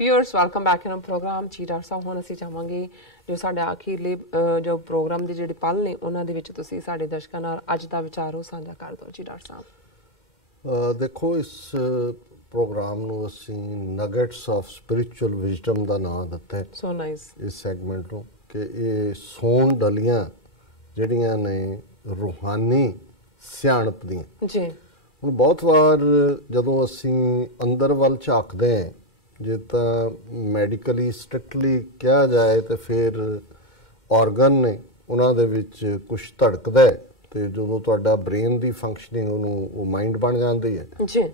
Viewers welcome back in program जी doctor साहब हुण असीं चाहांगे जो साडे आखिरले जो प्रोग्राम दे जिहड़े पल ने उन्हां दे विच तुसीं साडे दर्शकां नाल अज दा विचार हो साझा कर दो जी डॉक्टर साहब। देखो इस प्रोग्राम ਨੂੰ ਅਸੀਂ ਨਗੇਟਸ ਆਫ ਸਪਿਰਿਚੁਅਲ ਵਿਜ਼ਡਮ ਦਾ ਨਾਂ ਦਿੱਤਾ ਹੈ। ਸੋ ਨਾਈਸ ਇਸ ਸੈਗਮੈਂਟ ਨੂੰ ਕਿ ਇਹ ਸੌਣ ਡਲੀਆਂ ਜਿਹੜੀਆਂ ਨੇ ਰੂਹਾਨੀ ਸਿਆਣਪ ਦੀਆਂ ਜੀ। ਹੁਣ ਬਹੁਤ ਵਾਰ ਜਦੋਂ ਅਸੀਂ ਅੰਦਰ ਵੱਲ ਝਾਕਦੇ ਹਾਂ ਜੇ ਤਾਂ ਮੈਡੀਕਲੀ ਸਟ੍ਰਿਕਟਲੀ ਕਿਹਾ ਜਾਏ ਤਾਂ ਫਿਰ ਆਰਗਨ ਨੇ ਉਹਨਾਂ ਦੇ ਵਿੱਚ ਕੁਛ ਧੜਕਦਾ ਹੈ ਤੇ ਜਦੋਂ ਤੁਹਾਡਾ ਬ੍ਰੇਨ ਦੀ ਫੰਕਸ਼ਨਿੰਗ ਉਹਨੂੰ ਉਹ ਮਾਈਂਡ ਬਣ ਜਾਂਦੀ ਹੈ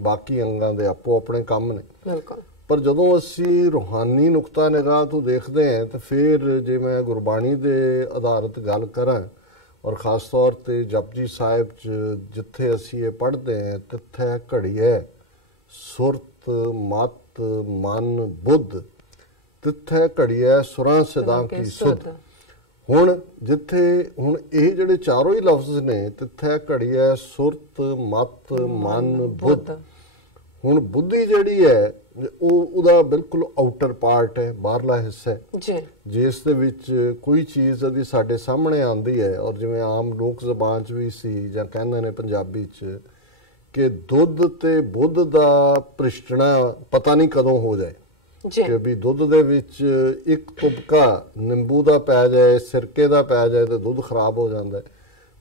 ਬਾਕੀ ਅੰਗਾਂ ਦੇ ਆਪੋ ਆਪਣੇ ਕੰਮ ਨੇ। ਬਿਲਕੁਲ। ਪਰ ਜਦੋਂ ਅਸੀਂ ਰੂਹਾਨੀ ਨੁਕਤਾ ਨਿਗਾਹ ਤੋਂ ਦੇਖਦੇ ਹਾਂ ਤਾਂ ਫਿਰ ਜੇ ਮੈਂ ਗੁਰਬਾਣੀ ਦੇ ਆਧਾਰਿਤ ਗੱਲ ਕਰਾਂ ਔਰ ਖਾਸ ਤੌਰ ਤੇ ਜਪਜੀ ਸਾਹਿਬ 'ਚ ਜਿੱਥੇ ਅਸੀਂ ਇਹ ਪੜ੍ਹਦੇ ਹਾਂ ਤਿੱਥੇ ਘੜੀ ਹੈ ਸੁਰਤ ਮਤ ਮਨ ਬੁੱਧ ਤਿੱਥੇ ਘੜੀ ਹੈ ਸੁਰਾਂ ਸਿਦਾਂ ਕੀ ਸੁਧ। ਹੁਣ ਜਿੱਥੇ ਹੁਣ ਇਹ ਜਿਹੜੇ ਚਾਰੋਂ ਹੀ ਲਫ਼ਜ਼ ਨੇ ਤਿੱਥੇ ਘੜੀ ਹੈ ਸੁਰਤ ਮਤ ਮਨ ਬੁੱਧ। ਹੁਣ ਬੁੱਧੀ ਜਿਹੜੀ ਹੈ ਉਹ ਉਹਦਾ ਬਿਲਕੁਲ ਆਊਟਰ ਪਾਰਟ ਹੈ ਬਾਹਰਲਾ ਹਿੱਸਾ ਹੈ ਜਿਸ ਦੇ ਵਿੱਚ ਕੋਈ ਚੀਜ਼ ਉਹਦੀ ਸਾਡੇ ਸਾਹਮਣੇ ਆਉਂਦੀ ਹੈ ਔਰ ਜਿਵੇਂ ਆਮ ਲੋਕ ਜ਼ਬਾਨ 'ਚ ਵੀ ਸੀ ਜਾਂ ਕਹਿੰਦੇ ਨੇ ਪੰਜਾਬੀ 'ਚ ਕਿ ਦੁੱਧ ਤੇ ਬੁੱਧ ਦਾ ਭ੍ਰਿਸ਼ਟਣਾ ਪਤਾ ਨਹੀਂ ਕਦੋਂ ਹੋ ਜਾਏ ਕਿ ਵੀ ਦੁੱਧ ਦੇ ਵਿੱਚ ਇੱਕ ਤੁਪਕਾ ਨਿੰਬੂ ਦਾ ਪੈ ਜਾਏ ਸਿਰਕੇ ਦਾ ਪੈ ਜਾਏ ਤੇ ਦੁੱਧ ਖਰਾਬ ਹੋ ਜਾਂਦਾ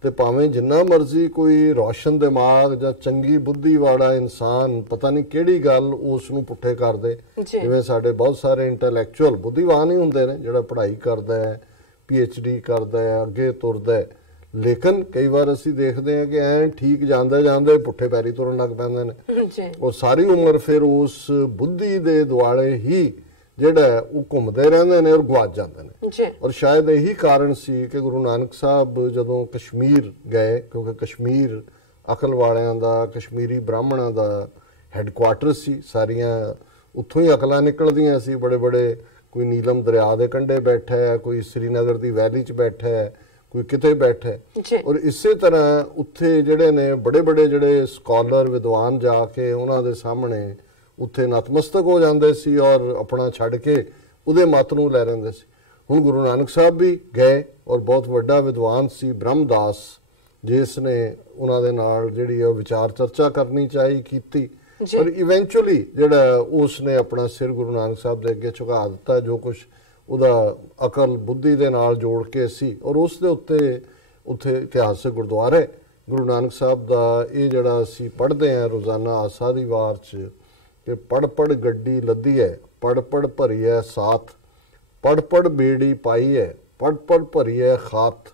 ਤੇ ਭਾਵੇਂ ਜਿੰਨਾ ਮਰਜ਼ੀ ਕੋਈ ਰੌਸ਼ਨ ਦਿਮਾਗ ਜਾਂ ਚੰਗੀ ਬੁੱਧੀ ਵਾਲਾ ਇਨਸਾਨ ਪਤਾ ਨਹੀਂ ਕਿਹੜੀ ਗੱਲ ਉਸ ਨੂੰ ਪੁੱਠੇ ਕਰ ਦੇ। ਜਿਵੇਂ ਸਾਡੇ ਬਹੁਤ ਸਾਰੇ ਇੰਟੈਲੈਕਚੁਅਲ ਬੁੱਧੀਵਾਨ ਹੀ ਹੁੰਦੇ ਨੇ ਜਿਹੜਾ ਪੜ੍ਹਾਈ ਕਰਦਾ ਹੈ PhD ਕਰਦਾ ਹੈ ਅੱਗੇ ਤੁਰਦਾ ਹੈ ਲੇਕਿਨ ਕਈ ਵਾਰ ਅਸੀਂ ਦੇਖਦੇ ਹਾਂ ਕਿ ਐਂ ਠੀਕ ਜਾਂਦੇ ਜਾਂਦੇ ਪੁੱਠੇ ਪੈਰੀ ਤੁਰਨ ਲੱਗ ਪੈਂਦੇ ਨੇ ਉਹ ਸਾਰੀ ਉਮਰ ਫਿਰ ਉਸ ਬੁੱਧੀ ਦੇ ਦੁਆਲੇ ਹੀ ਜਿਹੜਾ ਉਹ ਘੁੰਮਦੇ ਰਹਿੰਦੇ ਨੇ ਔਰ ਗਵਾਚ ਜਾਂਦੇ ਨੇ। ਔਰ ਸ਼ਾਇਦ ਇਹੀ ਕਾਰਨ ਸੀ ਕਿ ਗੁਰੂ ਨਾਨਕ ਸਾਹਿਬ ਜਦੋਂ ਕਸ਼ਮੀਰ ਗਏ ਕਿਉਂਕਿ ਕਸ਼ਮੀਰ ਅਕਲ ਵਾਲਿਆਂ ਦਾ ਕਸ਼ਮੀਰੀ ਬ੍ਰਾਹਮਣਾਂ ਦਾ ਹੈੱਡਕੁਆਟਰ ਸੀ ਸਾਰੀਆਂ ਉੱਥੋਂ ਹੀ ਅਕਲਾਂ ਨਿਕਲਦੀਆਂ ਸੀ ਬੜੇ ਬੜੇ ਕੋਈ ਨੀਲਮ ਦਰਿਆ ਦੇ ਕੰਢੇ ਬੈਠਾ ਹੈ ਕੋਈ ਸ੍ਰੀਨਗਰ ਦੀ ਵੈਲੀ 'ਚ ਬੈਠਾ ਹੈ ਕੋਈ ਕਿਤੇ ਬੈਠੇ ਔਰ ਇਸੇ ਤਰ੍ਹਾਂ ਉੱਥੇ ਜਿਹੜੇ ਨੇ ਬੜੇ ਬੜੇ ਜਿਹੜੇ ਸਕਾਲਰ ਵਿਦਵਾਨ ਜਾ ਕੇ ਉਹਨਾਂ ਦੇ ਸਾਹਮਣੇ ਉੱਥੇ ਨਤਮਸਤਕ ਹੋ ਜਾਂਦੇ ਸੀ ਔਰ ਆਪਣਾ ਛੱਡ ਕੇ ਉਹਦੇ ਮਤ ਨੂੰ ਲੈ ਲੈਂਦੇ ਸੀ। ਹੁਣ ਗੁਰੂ ਨਾਨਕ ਸਾਹਿਬ ਵੀ ਗਏ ਔਰ ਬਹੁਤ ਵੱਡਾ ਵਿਦਵਾਨ ਸੀ ਬ੍ਰਹਮਦਾਸ ਜਿਸ ਨੇ ਉਹਨਾਂ ਦੇ ਨਾਲ ਜਿਹੜੀ ਉਹ ਵਿਚਾਰ ਚਰਚਾ ਕਰਨੀ ਚਾਹੀ ਕੀਤੀ ਪਰ ਇਵੈਂਚੁਅਲੀ ਜਿਹੜਾ ਉਸ ਨੇ ਆਪਣਾ ਸਿਰ ਗੁਰੂ ਨਾਨਕ ਸਾਹਿਬ ਦੇ ਅੱਗੇ ਝੁਕਾ ਦਿੱਤਾ ਜੋ ਕੁਛ ਉਹਦਾ ਅਕਲ ਬੁੱਧੀ ਦੇ ਨਾਲ ਜੋੜ ਕੇ ਸੀ ਔਰ ਉਸ ਦੇ ਉੱਥੇ ਇਤਿਹਾਸਕ ਗੁਰਦੁਆਰੇ ਗੁਰੂ ਨਾਨਕ ਸਾਹਿਬ ਦਾ ਇਹ ਜਿਹੜਾ ਅਸੀਂ ਪੜ੍ਹਦੇ ਹਾਂ ਰੋਜ਼ਾਨਾ ਆਸਾ ਦੀ ਵਾਰ 'ਚ ਕਿ ਪੜ੍ਹ ਪੜ੍ਹ ਗੱਡੀ ਲੱਦੀ ਹੈ ਪੜ੍ਹ ਪੜ੍ਹ ਭਰੀ ਹੈ ਸਾਥ ਪੜ੍ਹ ਪੜ੍ਹ ਬੇੜੀ ਪਾਈ ਹੈ ਪੜ੍ਹ ਪੜ੍ਹ ਭਰੀ ਹੈ ਖਾਤ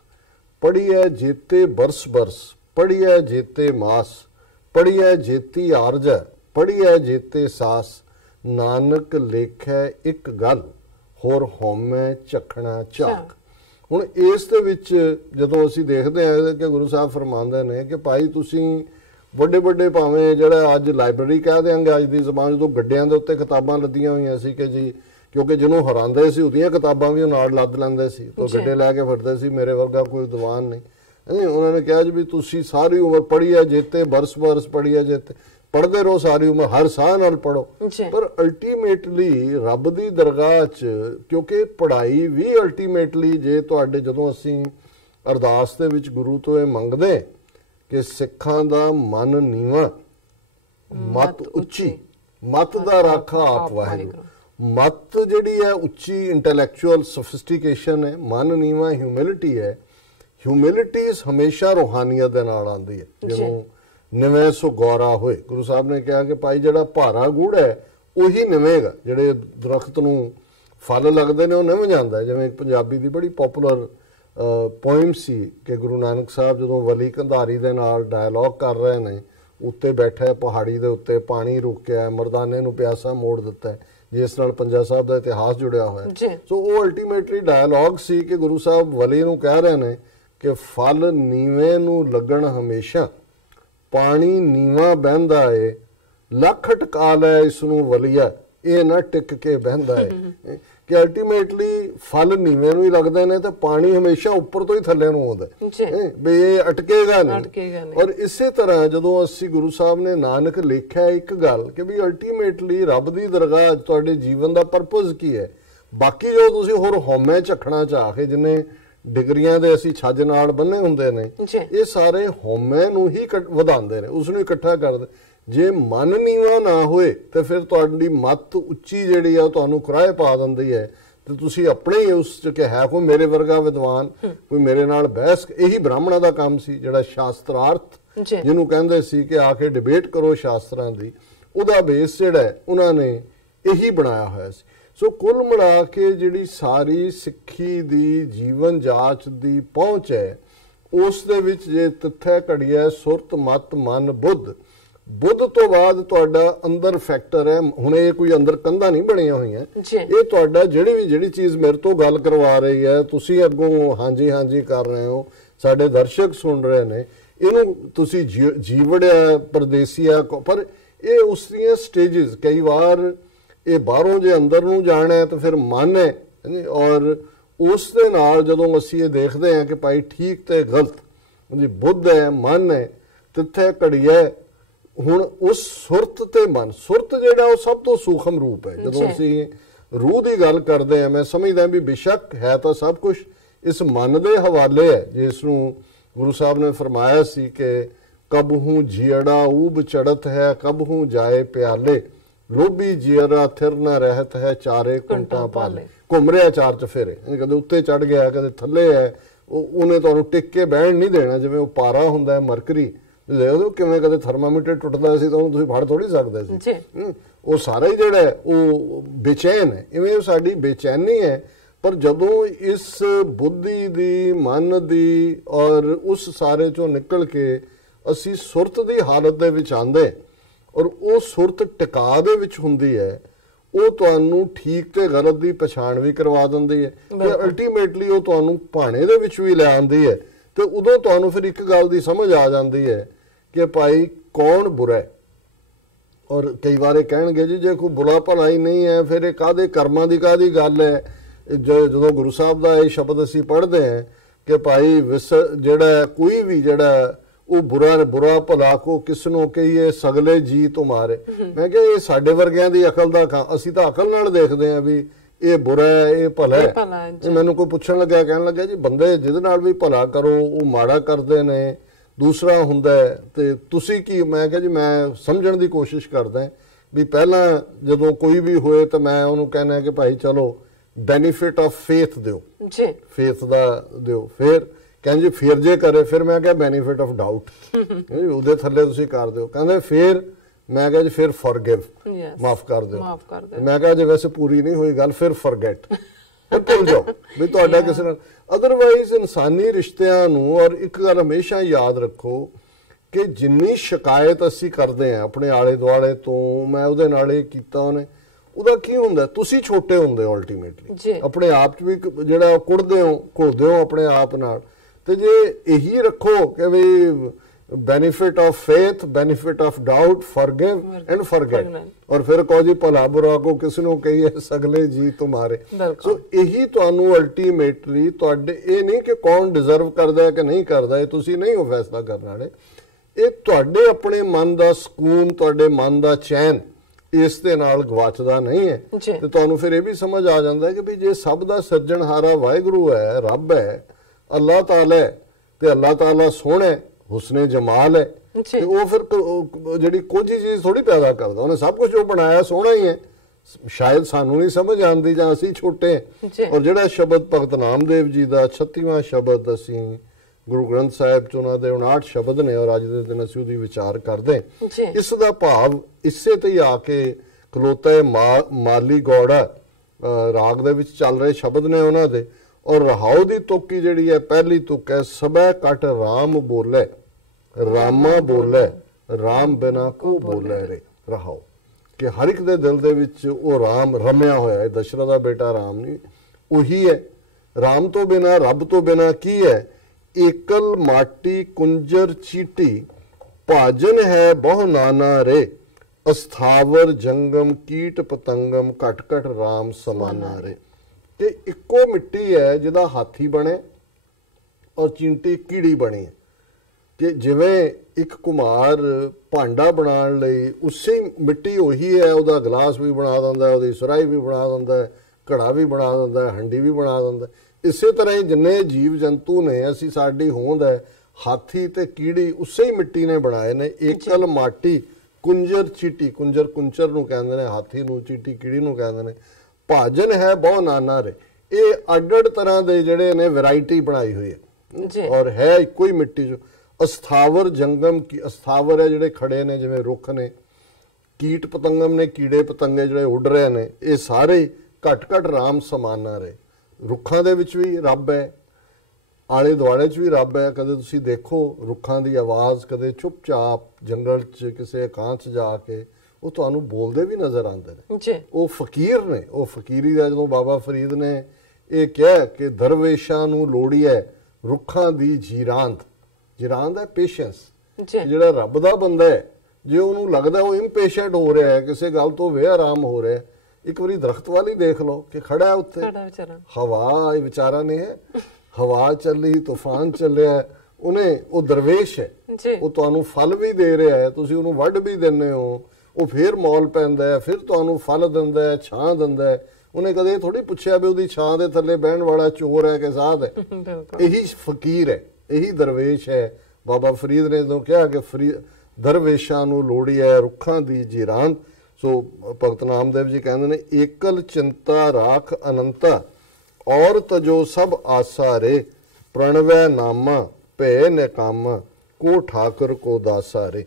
ਪੜ੍ਹੀ ਹੈ ਜੇਤੇ ਬਰਸ ਬਰਸ ਪੜ੍ਹੀ ਹੈ ਜੇਤੇ ਮਾਸ ਪੜ੍ਹੀ ਹੈ ਜੇਤੀ ਆਰਜ ਪੜ੍ਹੀ ਹੈ ਜੇਤੇ ਸਾਸ ਨਾਨਕ ਲੇਖੈ ਇੱਕ ਗੱਲ ਹੋਰ ਹਉਮੈ ਝਖਣਾ ਝਾਕ। ਹੁਣ ਇਸ ਦੇ ਵਿੱਚ ਜਦੋਂ ਅਸੀਂ ਦੇਖਦੇ ਹਾਂ ਕਿ ਗੁਰੂ ਸਾਹਿਬ ਫਰਮਾਉਂਦੇ ਨੇ ਕਿ ਭਾਈ ਤੁਸੀਂ ਵੱਡੇ ਵੱਡੇ ਭਾਵੇਂ ਜਿਹੜਾ ਅੱਜ ਲਾਇਬ੍ਰੇਰੀ ਕਹਿ ਦਿਆਂਗੇ ਅੱਜ ਦੀ ਜ਼ਬਾਨ ਜਦੋਂ ਗੱਡਿਆਂ ਦੇ ਉੱਤੇ ਕਿਤਾਬਾਂ ਲੱਦੀਆਂ ਹੋਈਆਂ ਸੀ ਕਿ ਜੀ ਕਿਉਂਕਿ ਜਿਹਨੂੰ ਹਰਾਉਂਦੇ ਸੀ ਉਹਦੀਆਂ ਕਿਤਾਬਾਂ ਵੀ ਉਹ ਨਾਲ ਲੱਦ ਲੈਂਦੇ ਸੀ ਉਹ ਗੱਡੇ ਲੈ ਕੇ ਫਿਰਦੇ ਸੀ ਮੇਰੇ ਵਰਗਾ ਕੋਈ ਵਿਦਵਾਨ ਨਹੀਂ ਉਹਨਾਂ ਨੇ ਕਿਹਾ ਜੀ ਵੀ ਤੁਸੀਂ ਸਾਰੀ ਉਮਰ ਪੜ੍ਹੀ ਹੈ ਜੇਤੇ ਬਰਸ ਬਰਸ ਪੜ੍ਹੀ ਹੈ ਜੇਤੇ ਪੜ੍ਹਦੇ ਰਹੋ ਸਾਰੀ ਉਮਰ ਹਰ ਸਾਹ ਨਾਲ ਪੜ੍ਹੋ ਪਰ ਅਲਟੀਮੇਟਲੀ ਰੱਬ ਦੀ ਦਰਗਾਹ 'ਚ ਕਿਉਂਕਿ ਪੜ੍ਹਾਈ ਵੀ ਅਲਟੀਮੇਟਲੀ ਜੇ ਤੁਹਾਡੇ ਜਦੋਂ ਅਸੀਂ ਅਰਦਾਸ ਦੇ ਵਿੱਚ ਗੁਰੂ ਤੋਂ ਇਹ ਮੰਗਦੇ ਕਿ ਸਿੱਖਾਂ ਦਾ ਮਨ ਨੀਵਾਂ ਮਤ ਉੱਚੀ ਮਤ ਦਾ ਰਾਖਾ ਆਪ ਵਾਹਿਗੁਰੂ ਮਤ ਜਿਹੜੀ ਹੈ ਉੱਚੀ ਇੰਟੈਲੈਕਚੁਅਲ ਸੋਫਿਸਟੀਕੇਸ਼ਨ ਹੈ ਮਨ ਨੀਵਾਂ ਹਿਊਮਿਲਿਟੀ ਹੈ ਹਿਊਮਿਲਿਟੀ ਹਮੇਸ਼ਾ ਰੂਹਾਨੀਅਤ ਦੇ ਨਾਲ ਆਉਂਦੀ ਹੈ ਜਿਹਨੂੰ ਨਿਵੇਂ ਸੋ ਗੌਰਾ ਹੋਏ ਗੁਰੂ ਸਾਹਿਬ ਨੇ ਕਿਹਾ ਕਿ ਭਾਈ ਜਿਹੜਾ ਭਾਰਾ ਗੁੜ ਹੈ ਉਹੀ ਨਿਵੇਂਗਾ ਜਿਹੜੇ ਦਰਖਤ ਨੂੰ ਫਲ ਲੱਗਦੇ ਨੇ ਉਹ ਨਿਵੇਂ ਜਾਂਦਾ ਜਿਵੇਂ ਪੰਜਾਬੀ ਦੀ ਬੜੀ ਪਪੂਲਰ ਪੋਇਮ ਸੀ ਕਿ ਗੁਰੂ ਨਾਨਕ ਸਾਹਿਬ ਜਦੋਂ ਵਲੀ ਕੰਧਾਰੀ ਦੇ ਨਾਲ ਡਾਇਲੌਗ ਕਰ ਰਹੇ ਨੇ ਉੱਤੇ ਬੈਠਾ ਪਹਾੜੀ ਦੇ ਉੱਤੇ ਪਾਣੀ ਰੁਕਿਆ ਮਰਦਾਨੇ ਨੂੰ ਪਿਆਸਾ ਮੋੜ ਦਿੱਤਾ ਜਿਸ ਨਾਲ ਪੰਜਾ ਸਾਹਿਬ ਦਾ ਇਤਿਹਾਸ ਜੁੜਿਆ ਹੋਇਆ ਸੋ ਉਹ ਅਲਟੀਮੇਟਲੀ ਡਾਇਲੌਗ ਸੀ ਕਿ ਗੁਰੂ ਸਾਹਿਬ ਵਲੀ ਨੂੰ ਕਹਿ ਰਹੇ ਨੇ ਕਿ ਫਲ ਨੀਵੇਂ ਨੂੰ ਲੱਗਣ ਹਮੇਸ਼ਾ ਪਾਣੀ ਨੀਵਾਂ ਬਹਿੰਦਾ ਏ ਲੱਖ ਟਕਾ ਲੈ ਇਸ ਨੂੰ ਵਲੀਆ ਇਹ ਨਾ ਟਿਕ ਕੇ ਬਹਿੰਦਾ ਹੈ ਕਿ ਅਲਟੀਮੇਟਲੀ ਫਲ ਨੀਵੇਂ ਨੂੰ ਹੀ ਲੱਗਦੇ ਨੇ ਤੇ ਪਾਣੀ ਹਮੇਸ਼ਾ ਉੱਪਰ ਤੋਂ ਹੀ ਥੱਲੇ ਨੂੰ ਆਉਂਦਾ ਵੀ ਇਹ ਅਟਕੇਗਾ ਨਹੀਂ। ਔਰ ਇਸੇ ਤਰ੍ਹਾਂ ਜਦੋਂ ਅਸੀਂ ਗੁਰੂ ਸਾਹਿਬ ਨੇ ਨਾਨਕ ਲਿਖਿਆ ਇੱਕ ਗੱਲ ਕਿ ਵੀ ਅਲਟੀਮੇਟਲੀ ਰੱਬ ਦੀ ਦਰਗਾਹ ਤੁਹਾਡੇ ਜੀਵਨ ਦਾ ਪਰਪਸ ਕੀ ਹੈ। ਬਾਕੀ ਜੋ ਤੁਸੀਂ ਹੋਰ ਹਉਮੈ ਝਖਣਾ ਚਾਹ ਕੇ ਜਿੰਨੇ ਡਿਗਰੀਆਂ ਦੇ ਅਸੀਂ ਛੱਜ ਨਾਲ ਬੰਨੇ ਹੁੰਦੇ ਨੇ ਇਹ ਸਾਰੇ ਹਉਮੈ ਨੂੰ ਹੀ ਵਧਾਉਂਦੇ ਨੇ, ਉਸ ਨੂੰ ਇਕੱਠਾ ਕਰਦੇ। ਜੇ ਮਨ ਨੀਵਾ ਨਾ ਹੋਏ ਤੇ ਫਿਰ ਤੁਹਾਡੀ ਮੱਤ ਉੱਚੀ ਜਿਹੜੀ ਆ ਉਹ ਤੁਹਾਨੂੰ ਕੁਰਾਹੇ ਪਾ ਦਿੰਦੀ ਹੈ ਤੇ ਤੁਸੀਂ ਆਪਣੇ ਹੀ ਉਸ ਚ ਕਿ ਹੈ ਕੋਈ ਮੇਰੇ ਵਰਗਾ ਵਿਦਵਾਨ, ਕੋਈ ਮੇਰੇ ਨਾਲ ਬਹਿਸ। ਇਹੀ ਬ੍ਰਾਹਮਣਾਂ ਦਾ ਕੰਮ ਸੀ ਜਿਹੜਾ ਸ਼ਾਸਤਰਾਰਥ ਜਿਹਨੂੰ ਕਹਿੰਦੇ ਸੀ ਕਿ ਆ ਕੇ ਡਿਬੇਟ ਕਰੋ ਸ਼ਾਸਤਰਾਂ ਦੀ, ਉਹਦਾ ਬੇਸ ਜਿਹੜਾ ਉਹਨਾਂ ਨੇ ਇਹੀ ਬਣਾਇਆ ਹੋਇਆ ਸੀ। ਸੋ ਕੁੱਲ ਮਿਲਾ ਕੇ ਜਿਹੜੀ ਸਾਰੀ ਸਿੱਖੀ ਦੀ ਜੀਵਨ ਜਾਂਚ ਦੀ ਪਹੁੰਚ ਹੈ ਉਸ ਦੇ ਵਿੱਚ ਜੇ ਤਿੱਥੈ ਘੜੀਐ ਸੁਰਤ ਮਤ ਮਨ ਬੁੱਧ, ਬੁੱਧ ਤੋਂ ਬਾਅਦ ਤੁਹਾਡਾ ਅੰਦਰ ਫੈਕਟਰ ਹੈ। ਹੁਣ ਇਹ ਕੋਈ ਅੰਦਰ ਕੰਧਾਂ ਨਹੀਂ ਬਣੀਆਂ ਹੋਈਆਂ, ਇਹ ਤੁਹਾਡਾ ਜਿਹੜੀ ਚੀਜ਼ ਮੇਰੇ ਤੋਂ ਗੱਲ ਕਰਵਾ ਰਹੀ ਹੈ ਤੁਸੀਂ ਅੱਗੋਂ ਹਾਂਜੀ ਹਾਂਜੀ ਕਰ ਰਹੇ ਹੋ, ਸਾਡੇ ਦਰਸ਼ਕ ਸੁਣ ਰਹੇ ਨੇ, ਇਹਨੂੰ ਤੁਸੀਂ ਜੀਵੜਿਆ ਪਰਦੇਸੀਆ, ਪਰ ਇਹ ਉਸ ਦੀਆਂ ਸਟੇਜਸ। ਕਈ ਵਾਰ ਇਹ ਬਾਹਰੋਂ ਜੇ ਅੰਦਰ ਨੂੰ ਜਾਣਾ ਤਾਂ ਫਿਰ ਮਨ ਹੈ, ਔਰ ਉਸ ਦੇ ਨਾਲ ਜਦੋਂ ਅਸੀਂ ਇਹ ਦੇਖਦੇ ਹਾਂ ਕਿ ਭਾਈ ਠੀਕ ਤੇ ਗਲਤ, ਬੁੱਧ ਹੈ ਮਨ ਹੈ ਤਿੱਥੇ ਘੜੀਐ। ਹੁਣ ਉਸ ਸੁਰਤ ਤੇ ਮਨ, ਸੁਰਤ ਜਿਹੜਾ ਉਹ ਸਭ ਤੋਂ ਸੂਖਮ ਰੂਪ ਹੈ। ਜਦੋਂ ਅਸੀਂ ਰੂਹ ਦੀ ਗੱਲ ਕਰਦੇ ਹਾਂ ਮੈਂ ਸਮਝਦਾ ਵੀ ਬੇਸ਼ੱਕ ਹੈ ਤਾਂ ਸਭ ਕੁਝ ਇਸ ਮਨ ਦੇ ਹਵਾਲੇ ਹੈ, ਜਿਸ ਨੂੰ ਗੁਰੂ ਸਾਹਿਬ ਨੇ ਫਰਮਾਇਆ ਸੀ ਕਿ ਕਬਹੂ ਜੀੜਾ ਊਬ ਚੜਤ ਹੈ ਕਬਹੂ ਜਾਏ ਪਿਆਲੇ, ਲੋਭੀ ਜੀਰਾ ਥਿਰ ਨਾ ਰਹਿਤ ਹੈ ਚਾਰੇ ਕੁੰਟਾਂ ਪਾਲੇ। ਘੁੰਮ ਰਿਹਾ ਚਾਰ ਚਫੇਰੇ, ਕਦੇ ਉੱਤੇ ਚੜ ਗਿਆ ਕਦੇ ਥੱਲੇ ਹੈ, ਉਹਨੇ ਤੁਹਾਨੂੰ ਟਿਕ ਕੇ ਬਹਿਣ ਨਹੀਂ ਦੇਣਾ। ਜਿਵੇਂ ਉਹ ਪਾਰਾ ਹੁੰਦਾ ਹੈ ਮਰਕਰੀ, ਦੇਖੋ ਕਿਵੇਂ ਕਦੇ ਥਰਮਾਮੀਟਰ ਟੁੱਟਦਾ ਸੀ ਤਾਂ ਉਹਨੂੰ ਤੁਸੀਂ ਫੜ ਥੋੜੀ ਸਕਦੇ ਸੀ। ਉਹ ਸਾਰਾ ਹੀ ਜਿਹੜਾ ਉਹ ਬੇਚੈਨ ਹੈ, ਇਵੇਂ ਸਾਡੀ ਬੇਚੈਨੀ ਹੈ। ਪਰ ਜਦੋਂ ਇਸ ਬੁੱਧੀ ਦੀ ਮਨ ਦੀ ਔਰ ਉਸ ਸਾਰੇ ਚੋਂ ਨਿਕਲ ਕੇ ਅਸੀਂ ਸੁਰਤ ਦੀ ਹਾਲਤ ਦੇ ਵਿੱਚ ਆਉਂਦੇ ਔਰ ਉਹ ਸੁਰਤ ਟਿਕਾ ਦੇ ਵਿੱਚ ਹੁੰਦੀ ਹੈ, ਉਹ ਤੁਹਾਨੂੰ ਠੀਕ ਤੇ ਗਲਤ ਦੀ ਪਛਾਣ ਵੀ ਕਰਵਾ ਦਿੰਦੀ ਹੈ ਤੇ ਅਲਟੀਮੇਟਲੀ ਉਹ ਤੁਹਾਨੂੰ ਭਾਣੇ ਦੇ ਵਿੱਚ ਵੀ ਲੈ ਆਉਂਦੀ ਹੈ। ਤੇ ਉਦੋਂ ਤੁਹਾਨੂੰ ਫਿਰ ਇੱਕ ਗੱਲ ਦੀ ਸਮਝ ਆ ਜਾਂਦੀ ਹੈ ਕਿ ਭਾਈ ਕੌਣ ਬੁਰਾ ਹੈ। ਔਰ ਕਈ ਵਾਰ ਇਹ ਕਹਿਣਗੇ ਜੀ ਜੇ ਕੋਈ ਬੁਰਾ ਭਲਾ ਹੀ ਨਹੀਂ ਹੈ ਫਿਰ ਇਹ ਕਾਹਦੇ ਕਰਮਾਂ ਦੀ ਕਾਹਦੀ ਗੱਲ ਹੈ। ਜਦੋਂ ਗੁਰੂ ਸਾਹਿਬ ਦਾ ਇਹ ਸ਼ਬਦ ਅਸੀਂ ਪੜ੍ਹਦੇ ਹਾਂ ਕਿ ਭਾਈ ਜਿਹੜਾ ਕੋਈ ਵੀ ਜਿਹੜਾ ਉਹ ਬੁਰਾ ਭਲਾ ਕੋ ਕਿਸ ਨੂੰ ਕਹੀਏ ਸਗਲੇ ਜੀ ਤੁਮਾਰੇ। ਮੈਂ ਕਿਹਾ ਇਹ ਸਾਡੇ ਵਰਗਿਆਂ ਦੀ ਅਕਲ ਦਾ ਕੰਮ, ਅਸੀਂ ਤਾਂ ਅਕਲ ਨਾਲ ਦੇਖਦੇ ਹਾਂ ਵੀ ਇਹ ਬੁਰਾ ਹੈ ਇਹ ਭਲਾ ਹੈ। ਮੈਨੂੰ ਕੋਈ ਪੁੱਛਣ ਲੱਗਿਆ ਕਹਿਣ ਲੱਗਾ ਜੀ ਬੰਦੇ ਜਿਹਦੇ ਨਾਲ ਵੀ ਭਲਾ ਕਰੋ ਉਹ ਮਾੜਾ ਕਰਦੇ ਨੇ, ਦੂਸਰਾ ਹੁੰਦਾ ਤੇ ਤੁਸੀਂ ਕੀ। ਮੈਂ ਕਿਹਾ ਜੀ ਮੈਂ ਸਮਝਣ ਦੀ ਕੋਸ਼ਿਸ਼ ਕਰਦਾ ਵੀ ਪਹਿਲਾਂ ਜਦੋਂ ਕੋਈ ਵੀ ਹੋਏ ਤਾਂ ਮੈਂ ਉਹਨੂੰ ਕਹਿਣਾ ਕਿ ਭਾਈ ਚਲੋ ਬੈਨੀਫਿਟ ਆਫ ਫੇਥ ਦਿਓ, ਫੇਥ ਦਾ ਦਿਓ। ਫਿਰ ਕਹਿੰਦੇ ਫਿਰ ਜੇ ਕਰੇ ਫਿਰ ਮੈਂ ਕਿਹਾ ਬੈਨੀਫਿਟ ਆਫ ਡਾਊਟ, ਉਹਦੇ ਥੱਲੇ ਤੁਸੀਂ ਕਰ ਦਿਓ। ਕਹਿੰਦੇ ਫਿਰ ਮੈਂ ਕਿਹਾ ਜੀ ਫਿਰ ਫੋਰਗਿਵ, ਮਾਫ ਕਰ ਦਿਓ। ਮੈਂ ਕਿਹਾ ਜੇ ਵੈਸੇ ਪੂਰੀ ਨਹੀਂ ਹੋਈ ਗੱਲ ਫਿਰ ਫੋਰਗੇਟ, ਫਿਰ ਭੁੱਲ ਜਾਓ ਵੀ ਤੁਹਾਡਾ ਕਿਸੇ ਨਾਲ। ਅਦਰਵਾਈਜ਼ ਇਨਸਾਨੀ ਰਿਸ਼ਤਿਆਂ ਨੂੰ, ਔਰ ਇੱਕ ਗੱਲ ਹਮੇਸ਼ਾ ਯਾਦ ਰੱਖੋ ਕਿ ਜਿੰਨੀ ਸ਼ਿਕਾਇਤ ਅਸੀਂ ਕਰਦੇ ਹਾਂ ਆਪਣੇ ਆਲੇ ਦੁਆਲੇ ਤੋਂ, ਮੈਂ ਉਹਦੇ ਨਾਲ ਇਹ ਕੀਤਾ ਉਹਨੇ, ਉਹਦਾ ਕੀ ਹੁੰਦਾ ਤੁਸੀਂ ਛੋਟੇ ਹੁੰਦੇ ਹੋ ਅਲਟੀਮੇਟਲੀ ਆਪਣੇ ਆਪ 'ਚ ਵੀ ਜਿਹੜਾ ਕੁੜਦੇ ਹੋ ਘੁਲਦੇ ਹੋ ਆਪਣੇ ਆਪ ਨਾਲ। ਤੇ ਜੇ ਇਹੀ ਰੱਖੋ ਕਿ ਵੀ benefit of faith, benefit of doubt, forgive and forget, और फिर कहो जी भला बुरा को किसी ਨੂੰ ਕਹੀਏ ਸਗਲੇ ਜੀ ਤੁਮਾਰੇ। ਸੋ ਇਹੀ ਤੁਹਾਨੂੰ ਅਲਟੀਮੇਟਲੀ ਤੁਹਾਡੇ ਇਹ ਨਹੀਂ ਕਿ ਕੌਣ ਡਿਜ਼ਰਵ ਕਰਦਾ ਹੈ ਕਿ ਨਹੀਂ ਕਰਦਾ, ਇਹ ਤੁਸੀਂ ਨਹੀਂ ਹੋ ਫੈਸਲਾ ਕਰਨ ਵਾਲੇ। ਇਹ ਤੁਹਾਡੇ ਆਪਣੇ ਮਨ ਦਾ ਸਕੂਨ, ਤੁਹਾਡੇ ਮਨ ਦਾ ਚੈਨ ਇਸ ਦੇ ਨਾਲ ਗਵਾਚਦਾ ਨਹੀਂ ਹੈ। ਤੇ ਤੁਹਾਨੂੰ ਫਿਰ ਇਹ ਵੀ ਸਮਝ ਆ ਜਾਂਦਾ ਕਿ ਵੀ ਜੇ ਸਭ ਦਾ ਸਿਰਜਣਹਾਰਾ ਵਾਹਿਗੁਰੂ ਹੈ, ਰੱਬ ਹੈ, ਅੱਲਾਹ ਤਾਲਾ ਹੈ, ਤੇ ਅੱਲਾਹ ਤਾਲਾ ਸੋਹਣਾ ਹੁਸਨੇ ਜਮਾਲ ਹੈ, ਤੇ ਉਹ ਫਿਰ ਜਿਹੜੀ ਕੁਝ ਚੀਜ਼ ਥੋੜੀ ਪੈਦਾ ਕਰਦਾ, ਉਹਨੇ ਸਭ ਕੁਝ ਜੋ ਬਣਾਇਆ ਸੋਹਣਾ ਹੀ ਹੈ। ਸ਼ਾਇਦ ਸਾਨੂੰ ਨਹੀਂ ਸਮਝ ਆਉਂਦੀ ਜਾਂ ਅਸੀਂ ਛੋਟੇ। ਔਰ ਜਿਹੜਾ ਸ਼ਬਦ ਭਗਤ ਨਾਮਦੇਵ ਜੀ ਦਾ 36ਵਾਂ ਸ਼ਬਦ ਅਸੀਂ ਗੁਰੂ ਗ੍ਰੰਥ ਸਾਹਿਬ ਚ ਉਹਨਾਂ ਦੇ 59 ਸ਼ਬਦ ਨੇ ਔਰ ਅੱਜ ਦੇ ਦਿਨ ਅਸੀਂ ਉਹਦੀ ਵਿਚਾਰ ਕਰਦੇ, ਇਸ ਦਾ ਭਾਵ ਇਸੇ ਤੇ ਹੀ ਆ ਕੇ ਖਲੋਤਾ ਹੈ। ਮਾਲੀ ਗੌੜਾ ਰਾਗ ਦੇ ਵਿੱਚ ਚੱਲ ਰਹੇ ਸ਼ਬਦ ਨੇ ਉਹਨਾਂ ਦੇ। ਔਰ ਰਹਾਉ ਦੀ ਤੁਕੀ ਜਿਹੜੀ ਹੈ ਪਹਿਲੀ ਤੁਕ ਹੈ, ਸਭੈ ਕਟ ਰਾਮ ਬੋਲੇ ਰਾਮਾ ਬੋਲੇ ਰਾਮ ਬਿਨਾ ਕੋ ਬੋਲੇ ਰੇ। ਰਹਾਉ ਕਿ ਹਰ ਇੱਕ ਦੇ ਦਿਲ ਦੇ ਵਿੱਚ ਉਹ ਰਾਮ ਰਮਿਆ ਹੋਇਆ ਹੈ। ਦਸ਼ਰਥ ਦਾ ਬੇਟਾ ਰਾਮ ਨਹੀਂ, ਉਹੀ ਹੈ। ਰਾਮ ਤੋਂ ਬਿਨਾ, ਰੱਬ ਤੋਂ ਬਿਨਾ ਕੀ ਹੈ? ਏਕਲ ਮਾਟੀ ਕੁੰਜਰ ਚੀਟੀ ਭਾਜਨ ਹੈ ਬਹੁ ਨਾਨਾ ਰੇ ਅਸਥਾਵਰ ਜੰਗਮ ਕੀਟ ਪਤੰਗਮ ਘਟ ਘਟ ਰਾਮ ਸਮਾਨਾ ਰੇ। ਤੇ ਇੱਕੋ ਮਿੱਟੀ ਹੈ ਜਿਹਦਾ ਹਾਥੀ ਬਣੇ ਔਰ ਚਿੰਟੀ ਕੀੜੀ ਬਣੀ ਹੈ। ਕਿ ਜਿਵੇਂ ਇੱਕ ਕੁਮਾਰ ਭਾਂਡਾ ਬਣਾਉਣ ਲਈ ਉਸੇ ਮਿੱਟੀ ਉਹੀ ਹੈ, ਉਹਦਾ ਗਲਾਸ ਵੀ ਬਣਾ ਦਿੰਦਾ, ਉਹਦੀ ਸੁਰਾਈ ਵੀ ਬਣਾ ਦਿੰਦਾ, ਘੜਾ ਵੀ ਬਣਾ ਦਿੰਦਾ, ਹੰਡੀ ਵੀ ਬਣਾ ਦਿੰਦਾ। ਇਸੇ ਤਰ੍ਹਾਂ ਹੀ ਜਿੰਨੇ ਜੀਵ ਜੰਤੂ ਨੇ, ਅਸੀਂ ਸਾਡੀ ਹੋਂਦ ਹੈ, ਹਾਥੀ ਤੇ ਕੀੜੀ ਉਸੇ ਹੀ ਮਿੱਟੀ ਨੇ ਬਣਾਏ ਨੇ। ਏਕਲ ਮਾਟੀ ਕੁੰਜਰ ਚੀਟੀ, ਕੁੰਜਰ ਕੁੰਚਰ ਨੂੰ ਕਹਿੰਦੇ ਨੇ, ਹਾਥੀ ਨੂੰ, ਚੀਟੀ ਕੀੜੀ ਨੂੰ ਕਹਿੰਦੇ ਨੇ। ਭਾਜਨ ਹੈ ਬਹੁ ਨਾਨਾ ਰੇ। ਇਹ ਅੱਡ-ਅੱਡ ਤਰ੍ਹਾਂ ਦੇ ਜਿਹੜੇ ਨੇ ਵੈਰਾਈਟੀ ਬਣਾਈ ਹੋਈ ਹੈ ਔਰ ਹੈ ਇੱਕੋ ਹੀ ਮਿੱਟੀ 'ਚ। ਅਸਥਾਵਰ ਜੰਗਮ ਕੀ, ਅਸਥਾਵਰ ਹੈ ਜਿਹੜੇ ਖੜੇ ਨੇ ਜਿਵੇਂ ਰੁੱਖ ਨੇ, ਕੀਟ ਪਤੰਗਮ ਨੇ ਕੀੜੇ ਪਤੰਗੇ ਜਿਹੜੇ ਉੱਡ ਰਹੇ ਨੇ, ਇਹ ਸਾਰੇ ਘਟ ਘਟ ਰਾਮ ਸਮਾਨਾ ਰਹੇ। ਰੁੱਖਾਂ ਦੇ ਵਿੱਚ ਵੀ ਰੱਬ ਹੈ, ਆਲੇ ਦੁਆਲੇ 'ਚ ਵੀ ਰੱਬ ਹੈ। ਕਦੇ ਤੁਸੀਂ ਦੇਖੋ ਰੁੱਖਾਂ ਦੀ ਆਵਾਜ਼, ਕਦੇ ਚੁੱਪਚਾਪ ਜੰਗਲ 'ਚ ਕਿਸੇ ਇਕਾਂਤ 'ਚ ਜਾ ਕੇ ਉਹ ਤੁਹਾਨੂੰ ਬੋਲਦੇ ਵੀ ਨਜ਼ਰ ਆਉਂਦੇ ਨੇ। ਉਹ ਫਕੀਰ ਨੇ। ਉਹ ਫਕੀਰੀ ਦਾ ਜਦੋਂ ਬਾਬਾ ਫਰੀਦ ਨੇ ਇਹ ਕਿਹਾ ਕਿ ਦਰਵੇਸ਼ਾਂ ਨੂੰ ਲੋੜੀ ਹੈ ਰੁੱਖਾਂ ਦੀ ਜੀਰਾਂਦ। ਜੀਰਾਂਦ ਹੈ ਪੇਸ਼ੈਂਸ। ਜਿਹੜਾ ਰੱਬ ਦਾ ਬੰਦਾ ਹੈ, ਜੇ ਉਹਨੂੰ ਲੱਗਦਾ ਉਹ ਇੰਪੇਸ਼ੈਂਟ ਹੋ ਰਿਹਾ ਹੈ, ਕਿਸੇ ਗੱਲ ਤੋਂ ਬੇਆਰਾਮ ਹੋ ਰਿਹਾ, ਇੱਕ ਵਾਰੀ ਦਰਖਤ ਵਾਲੀ ਦੇਖ ਲਓ ਕਿ ਖੜਾ ਹੈ ਉੱਥੇ। ਹਵਾ ਇਹ ਵਿਚਾਰਾ ਨਹੀਂ ਹੈ, ਹਵਾ ਚੱਲੀ, ਤੂਫਾਨ ਚੱਲਿਆ, ਉਹਨੇ, ਉਹ ਦਰਵੇਸ਼ ਹੈ, ਉਹ ਤੁਹਾਨੂੰ ਫਲ ਵੀ ਦੇ ਰਿਹਾ ਹੈ, ਤੁਸੀਂ ਉਹਨੂੰ ਵੱਢ ਵੀ ਦਿੰਦੇ ਹੋ, ਉਹ ਫੇਰ ਮੌਲ ਪੈਂਦਾ ਹੈ, ਫਿਰ ਤੁਹਾਨੂੰ ਫਲ ਦਿੰਦਾ ਹੈ, ਛਾਂ ਦਿੰਦਾ ਹੈ। ਉਹਨੇ ਕਦੇ ਥੋੜੀ ਪੁੱਛਿਆ ਵੀ ਉਹਦੀ ਛਾਂ ਦੇ ਥੱਲੇ ਬਹਿਣ ਵਾਲਾ ਚੋਰ ਹੈ ਕਿ ਸਾਧ ਹੈ। ਇਹੀ ਫਕੀਰ ਹੈ, ਇਹੀ ਦਰਵੇਸ਼ ਹੈ। ਬਾਬਾ ਫਰੀਦ ਨੇ ਜਦੋਂ ਕਿਹਾ ਕਿ ਦਰਵੇਸ਼ਾਂ ਨੂੰ ਲੋੜੀ ਹੈ ਰੁੱਖਾਂ ਦੀ ਜੀਰਾਂਦ, ਸੋ ਭਗਤ ਨਾਮਦੇਵ ਜੀ ਕਹਿੰਦੇ ਨੇ ਏਕਲ ਚਿੰਤਾ ਰਾਖ ਅਨੰਤਾ ਔਰ ਤਜੋ ਸਭ ਆਸਾ ਰੇ ਪ੍ਰਣਵੈ ਨਾਮਾ ਭੈ ਨਿਕਾਮਾ ਕੋ ਠਾਕੁਰ ਕੋ ਦਾਸਾ ਰੇ।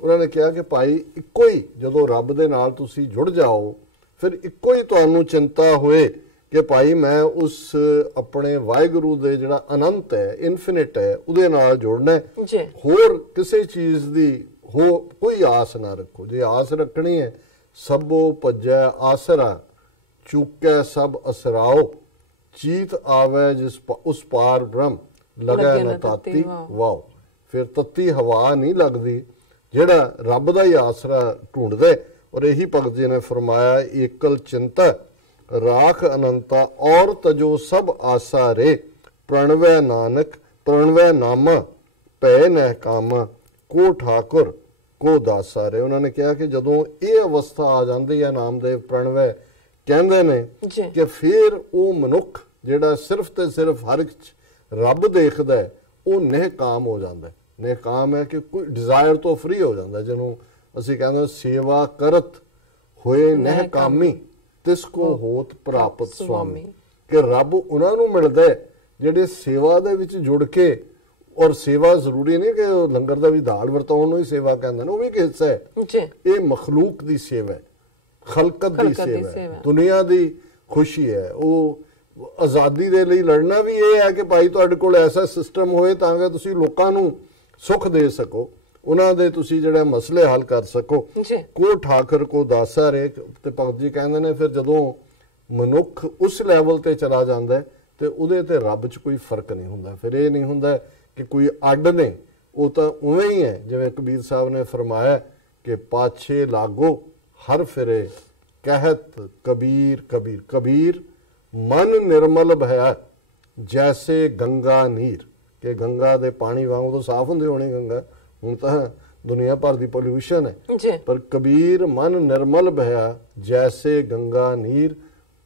ਉਹਨਾਂ ਨੇ ਕਿਹਾ ਕਿ ਭਾਈ ਇੱਕੋ ਹੀ, ਜਦੋਂ ਰੱਬ ਦੇ ਨਾਲ ਤੁਸੀਂ ਜੁੜ ਜਾਓ ਫਿਰ ਇੱਕੋ ਹੀ ਤੁਹਾਨੂੰ ਚਿੰਤਾ ਹੋਏ ਕਿ ਭਾਈ ਮੈਂ ਉਸ ਆਪਣੇ ਵਾਹਿਗੁਰੂ ਦੇ ਜਿਹੜਾ ਅਨੰਤ ਹੈ, ਇਨਫਿਨਿਟ ਹੈ, ਉਹਦੇ ਨਾਲ ਜੁੜਨਾ ਹੈ। ਹੋਰ ਕਿਸੇ ਚੀਜ਼ ਦੀ ਕੋਈ ਆਸ ਨਾ ਰੱਖੋ। ਜੇ ਆਸ ਰੱਖਣੀ ਹੈ, ਸਭੋ ਭੱਜੈ ਆਸਰਾ ਚੁੱਕੈ ਸਭ ਅਸਰਾਓ ਚੀਤ ਆਵੇ ਜਿਸ ਉਸ ਪਾਰ ਬ੍ਰਹਮ ਲਗੈ ਨ ਤਾਤੀ ਵਾਓ। ਫਿਰ ਤੱਤੀ ਹਵਾ ਨਹੀਂ ਲੱਗਦੀ ਜਿਹੜਾ ਰੱਬ ਦਾ ਹੀ ਆਸਰਾ ਢੂੰਡਦੇ। ਔਰ ਇਹੀ ਭਗਤ ਜੀ ਨੇ ਫਰਮਾਇਆ ਏਕਲ ਚਿੰਤਾ ਰਾਖ ਅਨੰਤਾ ਔਰ ਤਜੋ ਸਭ ਆਸਾ ਰੇ ਪ੍ਰਣਵੈ ਨਾਨਕ ਪ੍ਰਣਵੈ ਨਾਮਾ ਭੈ ਨਹਿ ਕਾਮਾ ਕੋ ਠਾਕੁਰ ਕੋ ਦਾਸਾ ਰੇ। ਉਹਨਾਂ ਨੇ ਕਿਹਾ ਕਿ ਜਦੋਂ ਇਹ ਅਵਸਥਾ ਆ ਜਾਂਦੀ ਹੈ, ਨਾਮਦੇਵ ਪ੍ਰਣਵੈ ਕਹਿੰਦੇ ਨੇ ਕਿ ਫਿਰ ਉਹ ਮਨੁੱਖ ਜਿਹੜਾ ਸਿਰਫ ਤੇ ਸਿਰਫ ਹਰ ਇੱਕ ਰੱਬ ਦੇਖਦਾ ਹੈ, ਉਹ ਨਿਹਕਾਮ ਹੋ ਜਾਂਦਾ। ਨਿਹਕਾਮ ਹੈ ਕਿ ਕੋਈ ਡਿਜ਼ਾਇਰ ਤੋਂ ਫਰੀ ਹੋ ਜਾਂਦਾ, ਜਿਹਨੂੰ ਅਸੀਂ ਕਹਿੰਦੇ ਸੇਵਾ ਕਰਤ ਹੋਏ ਨਿਹਕਾਮੀ ਤਿਸ ਕੋ ਹੋਤ ਪ੍ਰਾਪਤ ਸੁਆਮੀ। ਕਿ ਰੱਬ ਉਹਨਾਂ ਨੂੰ ਮਿਲਦਾ ਜਿਹੜੇ ਸੇਵਾ ਦੇ ਵਿੱਚ ਜੁੜ ਕੇ, ਔਰ ਸੇਵਾ ਜ਼ਰੂਰੀ ਨਹੀਂ ਕਿ ਲੰਗਰ ਦਾ ਵੀ ਦਾਲ ਵਰਤਾਉਣ ਨੂੰ ਹੀ ਸੇਵਾ ਕਹਿੰਦੇ ਨੇ, ਉਹ ਵੀ ਇੱਕ ਹਿੱਸਾ ਹੈ। ਇਹ ਮਖਲੂਕ ਦੀ ਸੇਵਾ ਹੈ, ਖਲਕਤ ਦੀ ਸੇਵਾ ਹੈ, ਦੁਨੀਆ ਦੀ ਖੁਸ਼ੀ ਹੈ। ਉਹ ਆਜ਼ਾਦੀ ਦੇ ਲਈ ਲੜਨਾ ਵੀ ਇਹ ਹੈ ਕਿ ਭਾਈ ਤੁਹਾਡੇ ਕੋਲ ਐਸਾ ਸਿਸਟਮ ਹੋਏ ਤਾਂ ਕਿ ਤੁਸੀਂ ਲੋਕਾਂ ਨੂੰ ਸੁੱਖ ਦੇ ਸਕੋ, ਉਹਨਾਂ ਦੇ ਤੁਸੀਂ ਜਿਹੜੇ ਮਸਲੇ ਹੱਲ ਕਰ ਸਕੋ। ਕੋ ਠਾਕੁਰ ਕੋ ਦਾਸਾ ਰੇ। ਤੇ ਭਗਤ ਜੀ ਕਹਿੰਦੇ ਨੇ ਫਿਰ ਜਦੋਂ ਮਨੁੱਖ ਉਸ ਲੈਵਲ ਤੇ ਚਲਾ ਜਾਂਦਾ ਤੇ ਉਹਦੇ ਤੇ ਰੱਬ 'ਚ ਕੋਈ ਫਰਕ ਨਹੀਂ ਹੁੰਦਾ। ਫਿਰ ਇਹ ਨਹੀਂ ਹੁੰਦਾ ਕਿ ਕੋਈ ਅੱਡ ਨੇ, ਉਹ ਤਾਂ ਉਵੇਂ ਹੀ ਹੈ ਜਿਵੇਂ ਕਬੀਰ ਸਾਹਿਬ ਨੇ ਫਰਮਾਇਆ ਕਿ ਪਾਛੇ ਲਾਗੋ ਹਰ ਫਿਰੇ ਕਹਿਤ ਕਬੀਰ ਕਬੀਰ। ਕਬੀਰ ਮਨ ਨਿਰਮਲ ਭਇਆ ਜੈਸੇ ਗੰਗਾ ਨੀਰ। ਕਿ ਗੰਗਾ ਦੇ ਪਾਣੀ ਵਾਂਗ ਤਾਂ ਸਾਫ਼ ਹੁੰਦੀ ਹੋਣੀ ਗੰਗਾ, ਹੁਣ ਤਾਂ ਦੁਨੀਆ ਭਰ ਦੀ ਪੋਲਿਊਸ਼ਨ ਹੈ, ਪਰ ਕਬੀਰ ਮਨ ਨਿਰਮਲ ਭਇਆ ਜੈਸੇ ਗੰਗਾ ਨੀਰ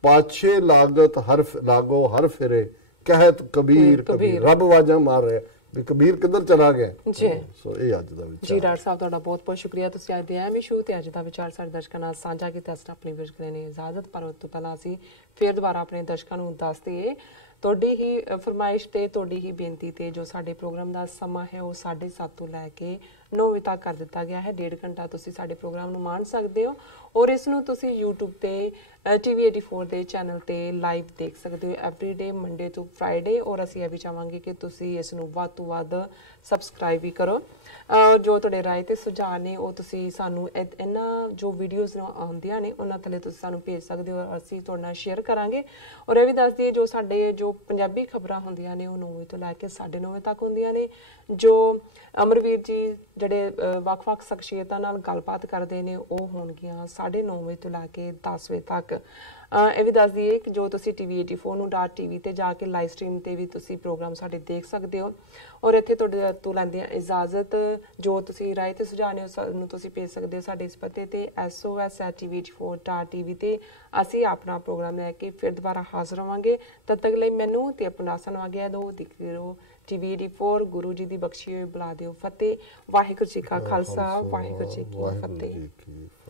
ਪਾਛੇ ਲਾਗਤ ਹਰ ਲਾਗੋ ਹਰ ਫਿਰੇ ਕਹਿਤ ਕਬੀਰ ਕਬੀਰ। ਰੱਬ ਆਵਾਜ਼ਾਂ ਮਾਰ ਰਿਹਾ ਵੀ ਕਬੀਰ ਕਿੱਧਰ ਚਲਾ ਗਿਆ ਜੀ। ਸੋ ਇਹ ਅੱਜ ਦਾ ਵਿਚਾਰ ਜੀ। ਡਾਕਟਰ ਸਾਹਿਬ ਤੁਹਾਡਾ ਬਹੁਤ ਬਹੁਤ ਸ਼ੁਕਰੀਆ, ਤੁਸੀਂ ਅੱਜ ਦੇ ਐਮ ਇਸ਼ੂ ਤੇ ਅੱਜ ਦਾ ਵਿਚਾਰ ਸਾਡੇ ਦਰਸ਼ਕਾਂ ਨਾਲ ਸਾਂਝਾ ਕੀਤਾ। ਅਸੀਂ ਆਪਣੀ ਵਿਚਾਰ ਨੇ ਇਜਾਜ਼ਤ, ਪਰ ਉਸ ਤੋਂ ਪਹਿਲਾਂ ਅਸੀਂ ਫੇਰ ਦੁਬਾਰਾ ਆਪਣੇ ਦਰਸ਼ਕਾਂ ਨੂੰ ਦੱਸ ਦਈਏ ਤੁਹਾਡੀ ਹੀ ਫਰਮਾਇਸ਼ ਤੇ ਤੁਹਾਡੀ ਹੀ ਬੇਨਤੀ ਤੇ ਜੋ ਸਾਡੇ ਪ੍ਰੋਗਰਾਮ ਦਾ ਸਮਾਂ ਹੈ ਉਹ 7:30 ਤੋਂ ਲੈ ਕੇ 9 ਵਜੇ ਤੱਕ ਕਰ ਦਿੱਤਾ ਗਿਆ ਹੈ। 1.5 ਘੰਟਾ ਤੁਸੀਂ ਸਾਡੇ ਪ੍ਰੋਗਰਾਮ ਨੂੰ ਮਾਣ ਸਕਦੇ ਹੋ ਔਰ ਇਸ ਨੂੰ ਤੁਸੀਂ YouTube ਤੇ TV 84 ਦੇ ਚੈਨਲ ਤੇ ਲਾਈਵ ਦੇਖ ਸਕਦੇ ਹੋ ਐਵਰੀਡੇ ਮੰਡੇ ਤੋਂ ਫਰਾਈਡੇ। ਔਰ ਅਸੀਂ ਇਹ ਵੀ ਚਾਹਾਂਗੇ ਕਿ ਤੁਸੀਂ ਇਸ ਨੂੰ ਵੱਧ ਤੋਂ ਵੱਧ ਸਬਸਕ੍ਰਾਈਬ ਵੀ ਕਰੋ। ਜੋ ਤੁਹਾਡੇ ਰਾਏ ਤੇ ਸੁਝਾਅ ਨੇ ਉਹ ਤੁਸੀਂ ਸਾਨੂੰ ਇਹਨਾਂ ਜੋ ਵੀਡੀਓਜ਼ ਆਉਂਦੀਆਂ ਨੇ ਉਹਨਾਂ ਥੱਲੇ ਤੁਸੀਂ ਸਾਨੂੰ ਭੇਜ ਸਕਦੇ ਹੋ, ਅਸੀਂ ਤੁਹਾਡੇ ਨਾਲ ਸ਼ੇਅਰ ਕਰਾਂਗੇ। ਔਰ ਇਹ ਵੀ ਦੱਸ ਦਈਏ ਜੋ ਸਾਡੇ ਜੋ ਪੰਜਾਬੀ ਖਬਰਾਂ ਹੁੰਦੀਆਂ ਨੇ ਉਹ 9 ਵਜੇ ਤੋਂ ਲੈ ਕੇ 9:30 ਵਜੇ ਤੱਕ ਹੁੰਦੀਆਂ ਨੇ। ਜੋ ਅਮਰਵੀਰ ਜੀ ਜਿਹੜੇ ਵੱਖ-ਵੱਖ ਸ਼ਖਸੀਅਤਾਂ ਨਾਲ ਗੱਲਬਾਤ ਕਰਦੇ ਨੇ ਉਹ ਹੋਣਗੀਆਂ 9:30 ਵਜੇ ਤੋਂ ਲੈ ਕੇ 10 ਵਜੇ ਤੱਕ। ਇਹ ਵੀ ਦੱਸ ਦਈਏ ਕਿ ਜੋ ਤੁਸੀਂ TV 84 ਨੂੰ .tv ਤੇ ਜਾ ਕੇ ਲਾਈਵ ਸਟ੍ਰੀਮ ਤੇ ਵੀ ਤੁਸੀਂ ਪ੍ਰੋਗਰਾਮ ਸਾਡੇ ਦੇਖ ਸਕਦੇ ਹੋ। ਔਰ ਇੱਥੇ ਤੁਹਾਡੇ ਤੋਂ ਲੈਂਦੇ ਆ ਇਜਾਜ਼ਤ। ਜੋ ਤੁਸੀਂ ਰਾਏ ਤੇ ਸੁਝਾਅ ਨੇ ਸਾਨੂੰ ਤੁਸੀਂ ਭੇਜ ਸਕਦੇ ਹੋ ਸਾਡੇ ਇਸ ਪਤੇ ਤੇ sos@tv84.tv ਤੇ। ਅਸੀਂ ਆਪਣਾ ਪ੍ਰੋਗਰਾਮ ਲੈ ਕੇ ਫਿਰ ਦੁਬਾਰਾ ਹਾਜ਼ਰ ਹੋਵਾਂਗੇ। ਤਦ ਤੱਕ ਲਈ ਮੈਨੂੰ ਤੇ ਆਪਣਾ ਸਾਨੂੰ ਆਗਿਆ ਦਿਓ। ਦੇਖਦੇ ਰਹੋ TV 84। ਗੁਰੂ ਜੀ ਦੀ ਬਖਸ਼ੀ ਹੋਈ ਬੁਲਾ ਦਿਓ ਫਤਿਹ। ਵਾਹਿਗੁਰੂ ਜੀ ਕਾ ਖਾਲਸਾ, ਵਾਹਿਗੁਰੂ ਜੀ ਕੀ ਫਤਿਹ।